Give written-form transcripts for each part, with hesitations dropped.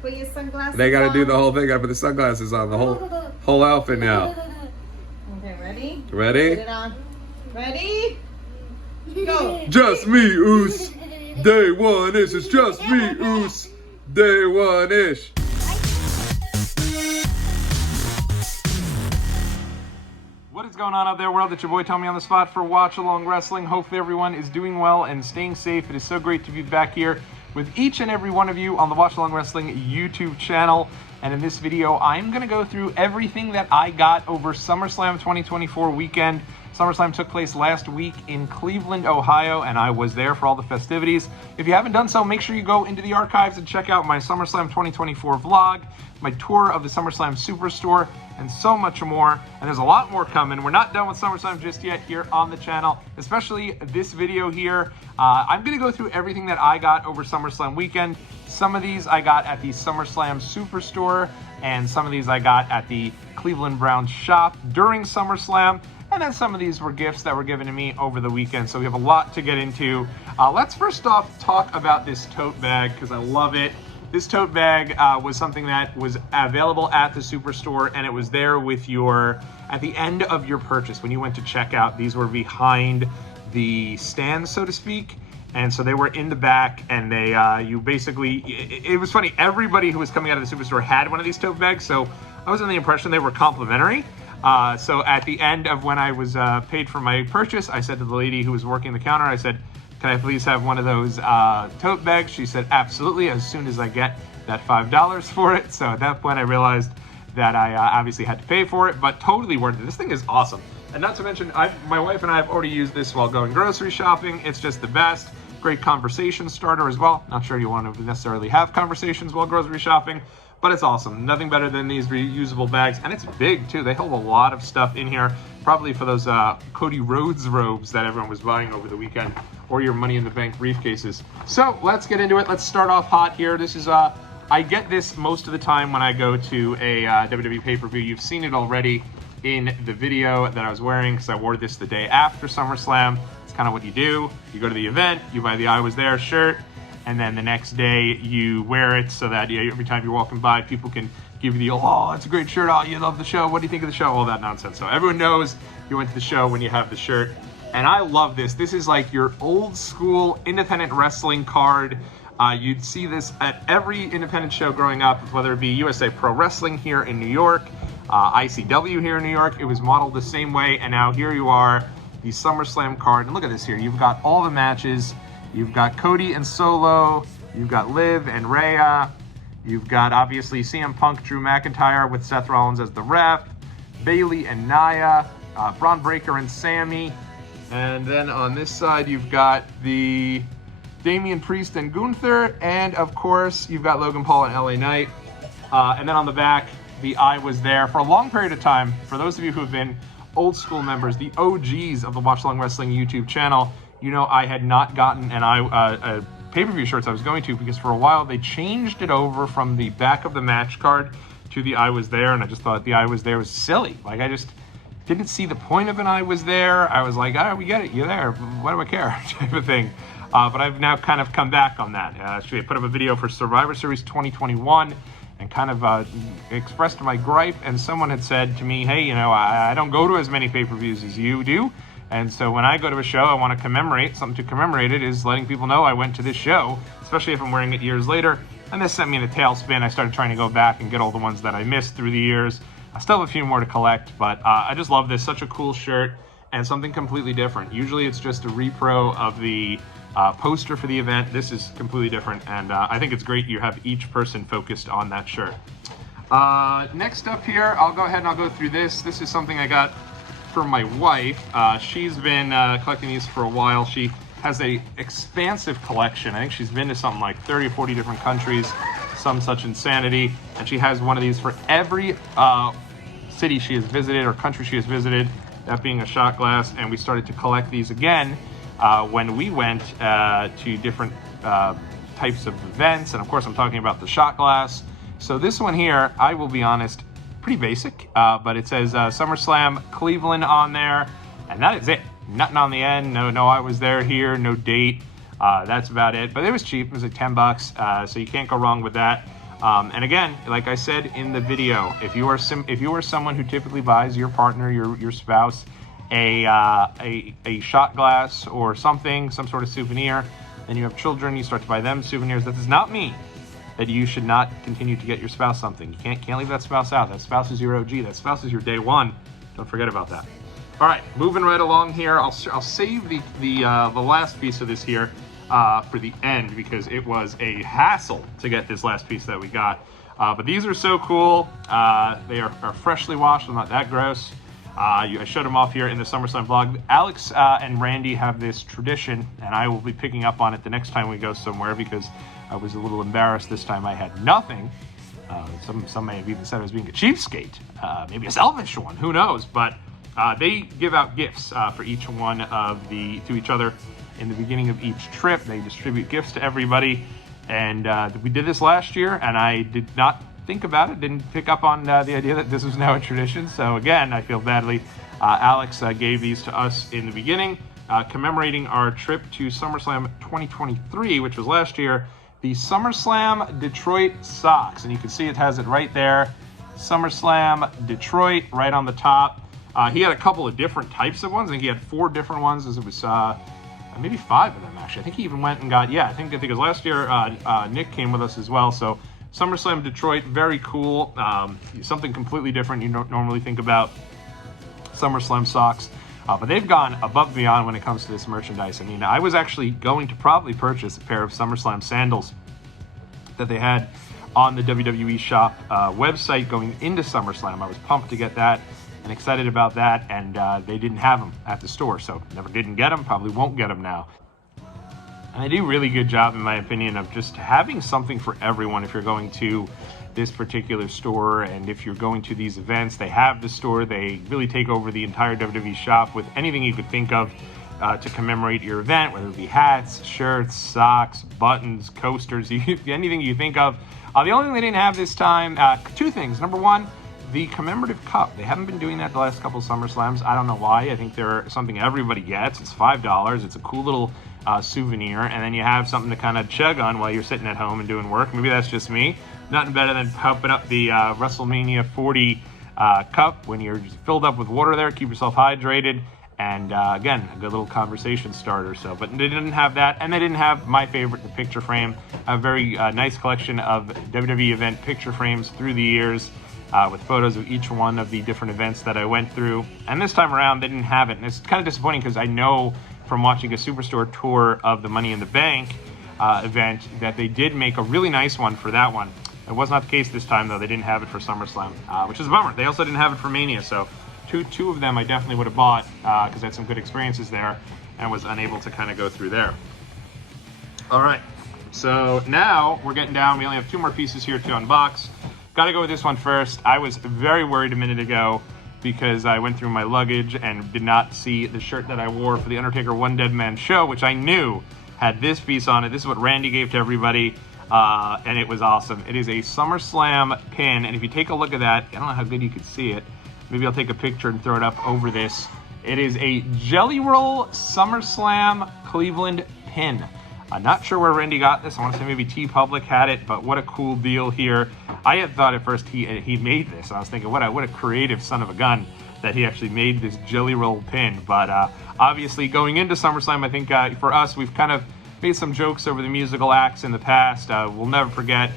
Put your sunglasses They got to do on. the whole thing. I put the sunglasses on, the whole outfit now. Okay, ready? Ready? Put it on. Ready? Go. Just me, Oos. Day one-ish. It's just me, Oos. Day one-ish. What is going on out there, world? It's your boy Tommy on the spot for Watch Along Wrestling. Hopefully everyone is doing well and staying safe. It is so great to be back here with each and every one of you on the Watch Along Wrestling YouTube channel. And in this video, I'm going to go through everything that I got over SummerSlam 2024 weekend. SummerSlam took place last week in Cleveland, Ohio, and I was there for all the festivities. If you haven't done so, make sure you go into the archives and check out my SummerSlam 2024 vlog, my tour of the Summerslam Superstore, and so much more. And there's a lot more coming. We're not done with SummerSlam just yet here on the channel, especially this video here. I'm going to go through everything that I got over SummerSlam weekend. Some of these I got at the Summerslam Superstore, and some of these I got at the Cleveland Browns shop during SummerSlam. And then some of these were gifts that were given to me over the weekend. So we have a lot to get into. Let's first off talk about this tote bag, because I love it. This tote bag was something that was available at the Superstore, and it was there with your, at the end of your purchase. When you went to checkout, these were behind the stand, so to speak. And so they were in the back, and they, you basically, it was funny, everybody who was coming out of the Superstore had one of these tote bags, so I was under the impression they were complimentary. So at the end of when I was paid for my purchase, I said to the lady who was working the counter, I said, can I please have one of those tote bags? She said, absolutely, as soon as I get that $5 for it. So at that point, I realized that I obviously had to pay for it, but totally worth it. This thing is awesome. And not to mention, my wife and I have already used this while going grocery shopping. It's just the best. Great conversation starter as well. Not sure you want to necessarily have conversations while grocery shopping, but it's awesome. Nothing better than these reusable bags. And it's big too. They hold a lot of stuff in here, probably for those Cody Rhodes robes that everyone was buying over the weekend, or your Money in the Bank briefcases. So let's get into it. Let's start off hot here. This is, I get this most of the time when I go to a WWE pay-per-view. You've seen it already in the video that I was wearing, because I wore this the day after SummerSlam. It's kind of what you do. You go to the event, you buy the I Was There shirt, and then the next day you wear it so that every time you're walking by, people can give you the, oh, it's a great shirt, oh, you love the show, what do you think of the show, all that nonsense. So everyone knows you went to the show when you have the shirt. And I love this. This is like your old school independent wrestling card. You'd see this at every independent show growing up, whether it be USA Pro Wrestling here in New York, ICW here in New York. It was modeled the same way, and now here you are, the SummerSlam card. And look at this here. You've got all the matches. You've got Cody and Solo. You've got Liv and Rhea. You've got, obviously, CM Punk, Drew McIntyre with Seth Rollins as the ref. Bayley and Nia. Braun Breaker and Sammy. And then on this side, you've got the Damian Priest and Gunther. And, of course, you've got Logan Paul and LA Knight. And then on the back, the I Was There. For a long period of time, for those of you who have been old school members, the OGs of the Watch Along Wrestling YouTube channel, you know I had not gotten an pay-per-view shirts I was going to, because for a while they changed it over from the back of the match card to the I Was There, and I just thought the I Was There was silly. Like, I just didn't see the point of an I Was There. I was like, oh, we get it, you're there, why do I care, type of thing. But I've now kind of come back on that. Actually, I put up a video for Survivor Series 2021 and kind of expressed my gripe, and someone had said to me, hey, you know, I don't go to as many pay-per-views as you do, and so when I go to a show, I want to commemorate. Something to commemorate it is letting people know I went to this show, especially if I'm wearing it years later. And this sent me in a tailspin. I started trying to go back and get all the ones that I missed through the years. I still have a few more to collect, but I just love this. Such a cool shirt and something completely different. Usually it's just a repro of the poster for the event. This is completely different, and I think it's great you have each person focused on that shirt. Next up here, I'll go ahead and I'll go through this. This is something I got for my wife. She's been collecting these for a while. She has a expansive collection. I think she's been to something like 30 or 40 different countries, some such insanity, and she has one of these for every city she has visited or country she has visited, that being a shot glass. And we started to collect these again when we went to different types of events, and of course I'm talking about the shot glass. So this one here, I will be honest, pretty basic, but it says SummerSlam Cleveland on there, and that is it. Nothing on the end, no I was there here, no date. That's about it, but it was cheap. It was like $10, so you can't go wrong with that. And again, like I said in the video, if you are someone who typically buys your partner, your spouse, a shot glass or something, some sort of souvenir, and you have children, you start to buy them souvenirs, that does not mean that you should not continue to get your spouse something. You can't leave that spouse out. That spouse is your OG. That spouse is your day one. Don't forget about that. All right, moving right along here. I'll save the last piece of this here for the end, because it was a hassle to get this last piece that we got. But these are so cool. They are freshly washed. I'm not that gross. I showed them off here in the Summerslam vlog. Alex and Randy have this tradition, and I will be picking up on it the next time we go somewhere, because I was a little embarrassed this time. I had nothing. Some may have even said I was being a cheapskate, maybe a selfish one, who knows? But they give out gifts for each one to each other in the beginning of each trip. They distribute gifts to everybody, and we did this last year, and I did not think about it, didn't pick up on the idea that this was now a tradition. So again, I feel badly. Alex gave these to us in the beginning, commemorating our trip to SummerSlam 2023, which was last year. The SummerSlam Detroit socks, and you can see it has it right there, SummerSlam Detroit right on the top. He had a couple of different types of ones. I think he had 4 different ones, as it was maybe 5 of them actually. I think he even went and got, I think it was last year. Nick came with us as well. So SummerSlam Detroit, very cool. Something completely different. You don't normally think about SummerSlam socks. But they've gone above and beyond when it comes to this merchandise. I mean, I was actually going to probably purchase a pair of SummerSlam sandals that they had on the WWE shop website going into SummerSlam. I was pumped to get that and excited about that, and they didn't have them at the store, so never didn't get them, probably won't get them now. And they do a really good job, in my opinion, of just having something for everyone. If you're going to this particular store, and if you're going to these events, they have the store. They really take over the entire WWE shop with anything you could think of to commemorate your event, whether it be hats, shirts, socks, buttons, coasters, anything you think of. The only thing they didn't have this time, 2 things. Number one, the commemorative cup. They haven't been doing that the last couple of SummerSlams. I don't know why. I think they're something everybody gets. It's $5. It's a cool little souvenir, and then you have something to kind of chug on while you're sitting at home and doing work. Maybe that's just me. Nothing better than pumping up the WrestleMania 40 cup when you're filled up with water there. Keep yourself hydrated, and again, a good little conversation starter. So, but they didn't have that, and they didn't have my favorite, the picture frame. A very nice collection of WWE event picture frames through the years, with photos of each one of the different events that I went through. And this time around, they didn't have it, and it's kind of disappointing, because I know from watching a Superstore tour of the Money in the Bank event that they did make a really nice one for that one. It was not the case this time, though. They didn't have it for SummerSlam, which is a bummer. They also didn't have it for Mania, so two of them I definitely would have bought, because I had some good experiences there and was unable to kind of go through there. All right, so now we're getting down. We only have 2 more pieces here to unbox. Got to go with this one first. I was very worried a minute ago, because I went through my luggage and did not see the shirt that I wore for the Undertaker One Dead Man show, which I knew had this piece on it. This is what Randy gave to everybody, and it was awesome. It is a SummerSlam pin, and if you take a look at that, I don't know how good you could see it. Maybe I'll take a picture and throw it up over this. It is a Jelly Roll SummerSlam Cleveland pin. I'm not sure where Randy got this. I want to say maybe TeePublic had it, but what a cool deal here. I had thought at first he made this, and I was thinking, what a creative son of a gun that he actually made this Jelly Roll pin. But obviously, going into SummerSlam, I think for us, we've kind of made some jokes over the musical acts in the past. We'll never forget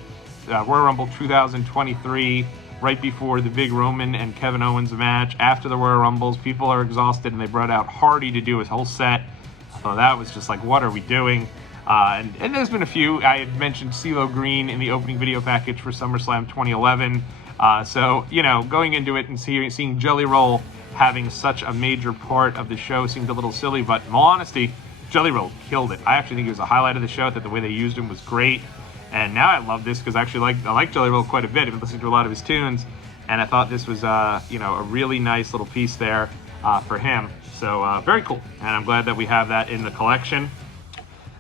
Royal Rumble 2023, right before the big Roman and Kevin Owens match. After the Royal Rumbles, people are exhausted, and they brought out Hardy to do his whole set. So that was just like, what are we doing? And there's been a few. I had mentioned CeeLo Green in the opening video package for SummerSlam 2011. So, you know, going into it and seeing Jelly Roll having such a major part of the show seemed a little silly, but in all honesty, Jelly Roll killed it. I actually think it was a highlight of the show, that the way they used him was great. And now I love this, because I like Jelly Roll quite a bit. I've been listening to a lot of his tunes, and I thought this was, you know, a really nice little piece there for him. So very cool, and I'm glad that we have that in the collection.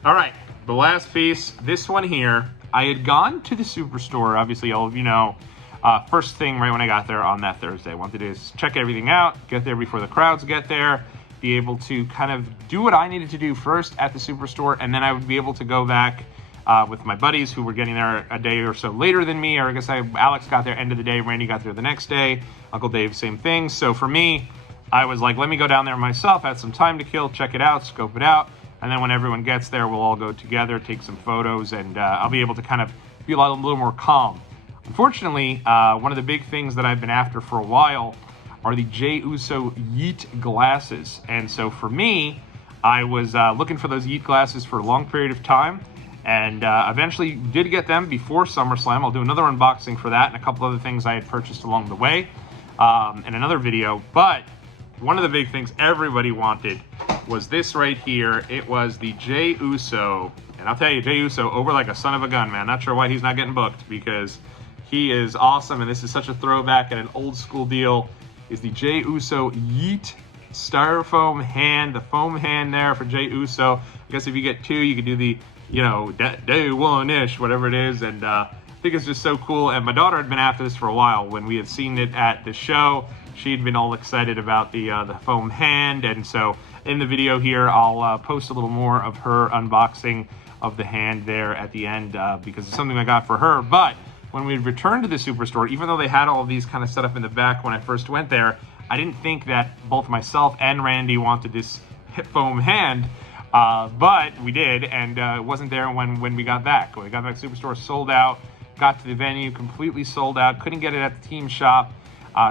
All right, the last piece, this one here. I had gone to the Superstore, obviously all of you know, first thing right when I got there on that Thursday. I wanted to check everything out, get there before the crowds get there, be able to kind of do what I needed to do first at the Superstore, and then I would be able to go back with my buddies who were getting there a day or so later than me. Or I guess Alex got there end of the day, Randy got there the next day, Uncle Dave, same thing. So for me, I was like, let me go down there myself, had some time to kill, check it out, scope it out. And then when everyone gets there, we'll all go together, take some photos, and I'll be able to kind of be a little more calm. Unfortunately, one of the big things that I've been after for a while are the Jey Uso Yeet glasses. And so for me, I was looking for those Yeet glasses for a long period of time, and eventually did get them before SummerSlam. I'll do another unboxing for that and a couple other things I had purchased along the way in another video. But one of the big things everybody wanted was this right here. It was the Jey Uso, and I'll tell you, Jey Uso over like a son of a gun, man. Not sure why he's not getting booked, because he is awesome, and this is such a throwback and an old school deal. Is the Jey Uso Yeet styrofoam hand, the foam hand there for Jey Uso. I guess if you get two, you could do the, you know, day one-ish, whatever it is, and I think it's just so cool. And my daughter had been after this for a while. When we had seen it at the show, she'd been all excited about the foam hand, and so in the video here, I'll post a little more of her unboxing of the hand there at the end, because it's something I got for her. But when we returned to the Superstore, even though they had all of these kind of set up in the back when I first went there, I didn't think that both myself and Randy wanted this foam hand, but we did, and it wasn't there when we got back. When we got back to Superstore, sold out, got to the venue, completely sold out, couldn't get it at the team shop.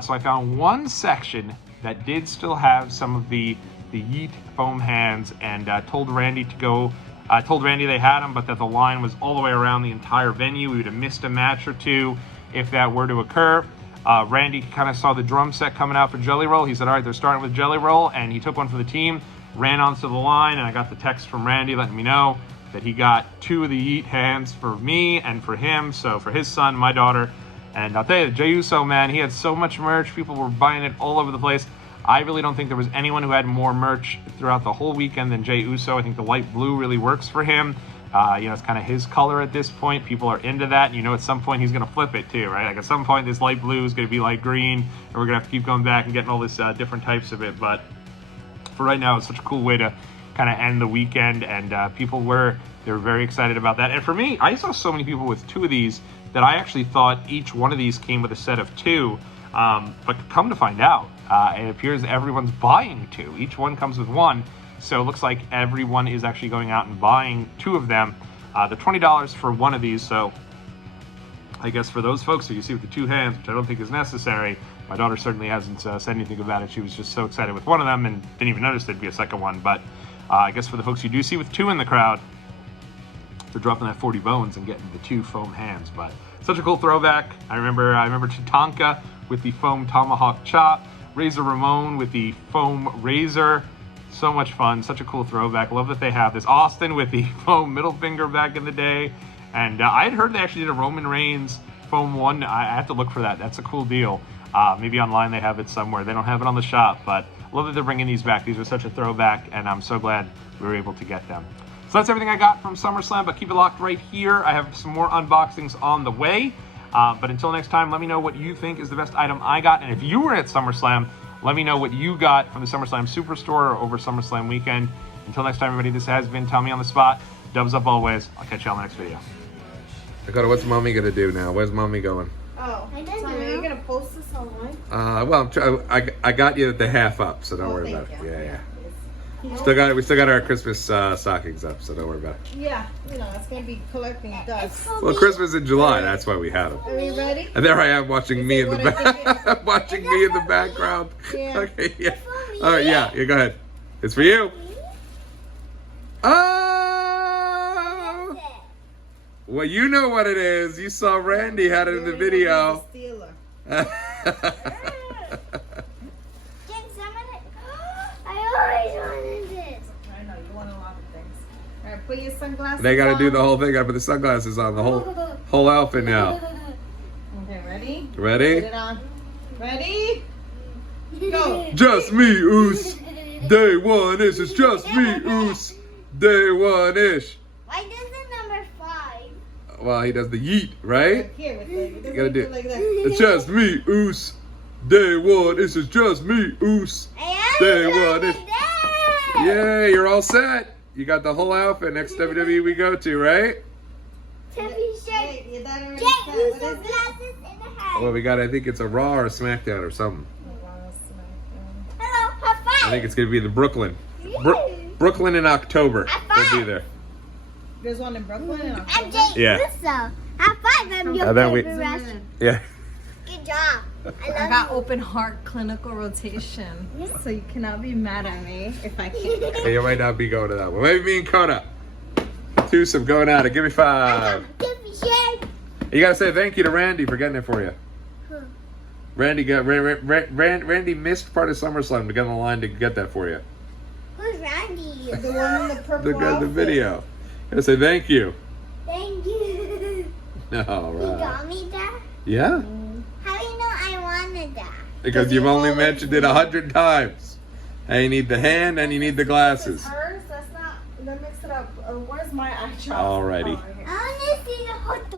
So I found one section that did still have some of the Yeet foam hands, and told Randy to go. I told Randy they had them, but that the line was all the way around the entire venue. We would have missed a match or two if that were to occur. Randy kind of saw the drum set coming out for Jelly Roll. He said, all right, they're starting with Jelly Roll, and he took one for the team, ran onto the line, and I got the text from Randy letting me know that he got two of the Yeet hands for me and for him, so for his son, my daughter. And I'll tell you, Jey Uso, man, he had so much merch. People were buying it all over the place. I really don't think there was anyone who had more merch throughout the whole weekend than Jey Uso. I think the light blue really works for him. You know, it's kind of his color at this point. People are into that, and you know at some point he's going to flip it too, right? Like at some point this light blue is going to be light green, and we're going to have to keep going back and getting all this different types of it. But for right now, it's such a cool way to kind of end the weekend, and they were very excited about that. And for me, I saw so many people with two of these that I actually thought each one of these came with a set of two. But come to find out, it appears everyone's buying two. Each one comes with one, so it looks like everyone is actually going out and buying two of them. They're $20 for one of these, so I guess for those folks who you see with the two hands, which I don't think is necessary, my daughter certainly hasn't said anything about it. She was just so excited with one of them and didn't even notice there'd be a second one. But I guess for the folks you do see with two in the crowd, they're dropping that 40 bones and getting the two foam hands. But such a cool throwback. I remember Tatanka with the foam tomahawk chop, Razor Ramon with the foam razor. So much fun, such a cool throwback. Love that they have this. Austin with the foam middle finger back in the day. And I had heard they actually did a Roman Reigns foam one. I have to look for that. That's a cool deal. Maybe online they have it somewhere. They don't have it on the shop, but love that they're bringing these back. These are such a throwback, and I'm so glad we were able to get them. So that's everything I got from SummerSlam, but keep it locked right here. I have some more unboxings on the way. But until next time, let me know what you think is the best item I got. And if you were at SummerSlam, let me know what you got from the SummerSlam Superstore or over SummerSlam weekend. Until next time, everybody, this has been Tommy on the Spot. Dubs up always. I'll catch you on the next video. Dakota, what's mommy going to do now? Where's mommy going? Oh, I don't know. Are you going to post this online? Well, I got you the half up, so don't worry about it. Yeah. We still got our Christmas stockings up, so don't worry about it. Yeah, you know, it's going to be collecting dust. Well, Christmas in July, that's why we had them. Are you ready? And there I am watching me in the back, watching me in the background. Yeah. Okay, yeah. All right, yeah, go ahead. It's for you. Oh! Well, you know what it is. You saw Randy had it in the video. I always wanted this. I know, you want a lot of things. All right, put your sunglasses They got to on. do the whole thing. Got to put the sunglasses on, the whole outfit now. Okay, ready? Ready? Put it on. Ready? Go. Just me, Oos. Day one-ish. It's just me, Oos. Day one-ish. Why does the number 5? Well, he does the yeet, right? Here, with You got to do like that. It's just me, Oos. Day one-ish. It's just me, Oos. Day one-ish. Yeah, you're all set. You got the whole outfit next WWE we go to, right? Tiffy shirt. Wait, you done already Get said. you What some is it? glasses in the head. Well, we got, I think it's a Raw or a SmackDown or something. Hello, high five. I think it's going to be the Brooklyn. Yay. Brooklyn in October. High We'll be there. There's one in Brooklyn in I'm October. Jay Yeah. Russo. High five. I'm your And then we- favorite wrestler. Yeah. Good job. I I love got you. open heart clinical rotation, so you cannot be mad at me if I can't. Hey, you might not be going to that one. Maybe me and Coda. Twosome going at it. Give me 5. Tiffy shirt. You got to say thank you to Randy for getting it for you. Who? Randy Randy missed part of SummerSlam to get on the line to get that for you. Who's Randy? The one in the purple The outfit. video. Got to say thank you. Thank you. All You right. got me that? Yeah. How do you know I wanted that? Because you've only mentioned it 100 times. And you need the hand and you need the glasses. Hers? That's not. Don't mix it up. Where's my eye drop? Alrighty. Oh, here. I